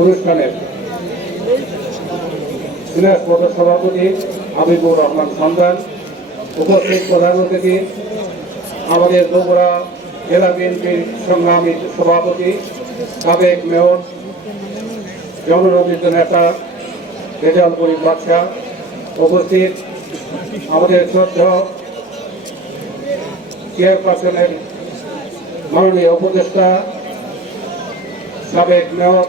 অনুষ্ঠানের। সিনিয়র প্রদেশ সভাপতি হাবিবুর রহমান সন্তান উপস্থিত প্রধান অতিথি, আমাদের বগুড়া জেলা বিএনপির সংগ্রামী সভাপতি, সাবেক মেয়র জনরঞ্জিত নেতা রেজাল করিম বাদশাহ, উপস্থিত আমাদের শ্রদ্ধ চেয়ারপারসনের মাননীয় উপদেষ্টা, সাবেক মেয়র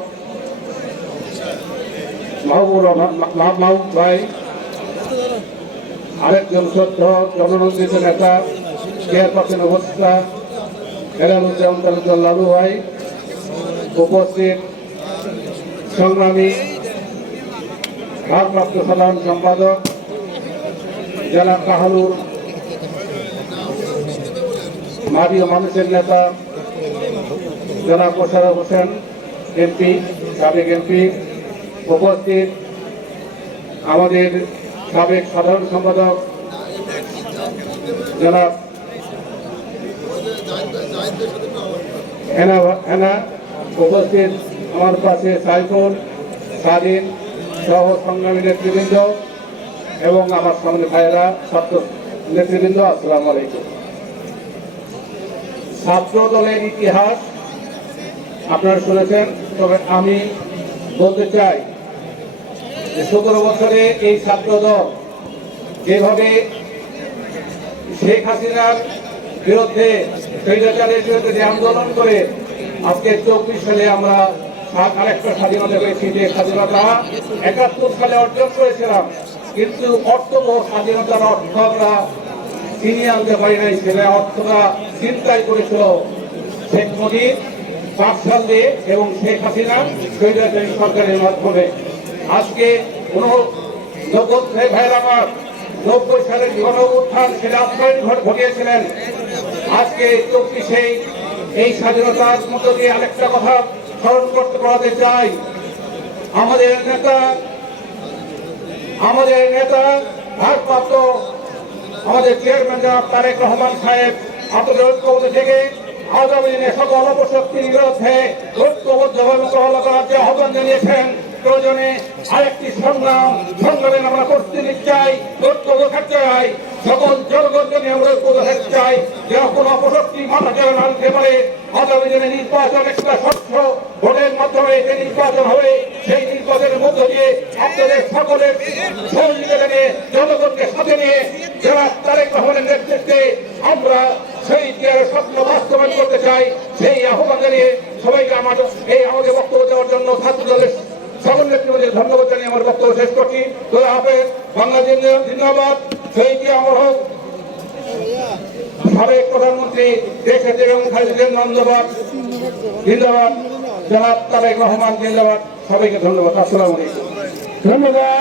মাহবুর রহমান, মা- মাহবুব ভাই, আরেকজন শ্রদ্ধ জননন্দিত নেতা, চেয়ারপারসন হেলালুজ্জামান তালুকদার লালু ভাই, উপস্থিত সংগ্রামী, ভারপ্রাপ্ত সাধারণ সম্পাদক, জেলা কাহালুর মাটি ও মানুষের নেতা জেলা মোশারফ হোসেন, এমপি, সাবেক এমপি উপস্থিত আমাদের সাবেক সাধারণ সম্পাদক জনাব উপস্থিত আমার পাশে সাইফুল স্বাধীন সহ সংগ্রামী নেতৃবৃন্দ এবং আমার সামনে ভাইয়েরা, ছাত্র নেতৃবৃন্দ, আসসালামু আলাইকুম। ছাত্র দলের ইতিহাস আপনারা শুনেছেন, তবে আমি বলতে চাই সতেরো বছরে এই ছাত্র দল যেভাবে শেখ হাসিনার বিরুদ্ধে স্বৈরাচারের বিরুদ্ধে যে আন্দোলন করে, আজকে চব্বিশ সালে আমরা আরেকটা স্বাধীনতা পেয়েছি, যে স্বাধীনতা একাত্তর সালে অর্জন করেছিলাম, কিন্তু অর্থবহ স্বাধীনতার অর্থ আমরা ছিনিয়ে আনতে পারি নাই, সেটা অর্থটা চিন্তাই করেছিল শেখ মুজিব বাকশাল দিয়ে এবং শেখ হাসিনা স্বৈরাচারী সরকারের মাধ্যমে। আজকে নব্বই ভাইয়ের আমার নব্বই গণ উত্থান সেটা ঘট- ঘটিয়েছিলেন। আজকে এই স্বাধীনতার মধ্য দিয়ে আরেকটা কথা স্মরণ করতে চাই। আমাদের নেতা আমাদের নেতা, ভারপ্রাপ্ত আমাদের চেয়ারম্যান জনাব তারেক রহমান সাহেব আপনাদের থেকে আগামী দিনে সকল অপশক্তির বিরুদ্ধে ঐক্যবদ্ধভাবে মোকাবেলা করার যে আহ্বান জানিয়েছেন। প্রয়োজনে আরেকটি সংগ্রাম সংগ্রামে আমরা প্রস্তুতি চাই ঐক্যবদ্ধ থাকতে চাই, সকল জনগণকে আমরা ঐক্যবদ্ধ থাকতে চাই যখন অপশক্তি মাথা চেয়ে আনতে পারে। আগামী দিনে নির্বাচন একটা স্বচ্ছ ভোটের মাধ্যমে যে নির্বাচন হবে, সেই নির্বাচনের মধ্য দিয়ে আপনাদের সকলের সহযোগিতা জনগণকে সাথে নিয়ে যারা তারেক রহমানের নেতৃত্বে আমরা সেই চেয়ারের স্বপ্ন বাস্তবায়ন করতে চাই, সেই আহ্বান জানিয়ে সবাইকে আমার, এই আমাকে বক্তব্য দেওয়ার জন্য ছাত্র দলের সকল নেতৃত্বদের ধন্যবাদ জানিয়ে আমার বক্তব্য শেষ করছি। তোরা হাফেজ বাংলাদেশ জিন্দাবাদ। সেই কি আমার হোক? সাবেক প্রধানমন্ত্রী, দেশের এবং খালিদ নন্দবাদ জিন্দাবাদ। জনাব তারেক রহমান, জিন্দাবাদ। সবাইকে ধন্যবাদ। আসসালামু আলাইকুম। ধন্যবাদ।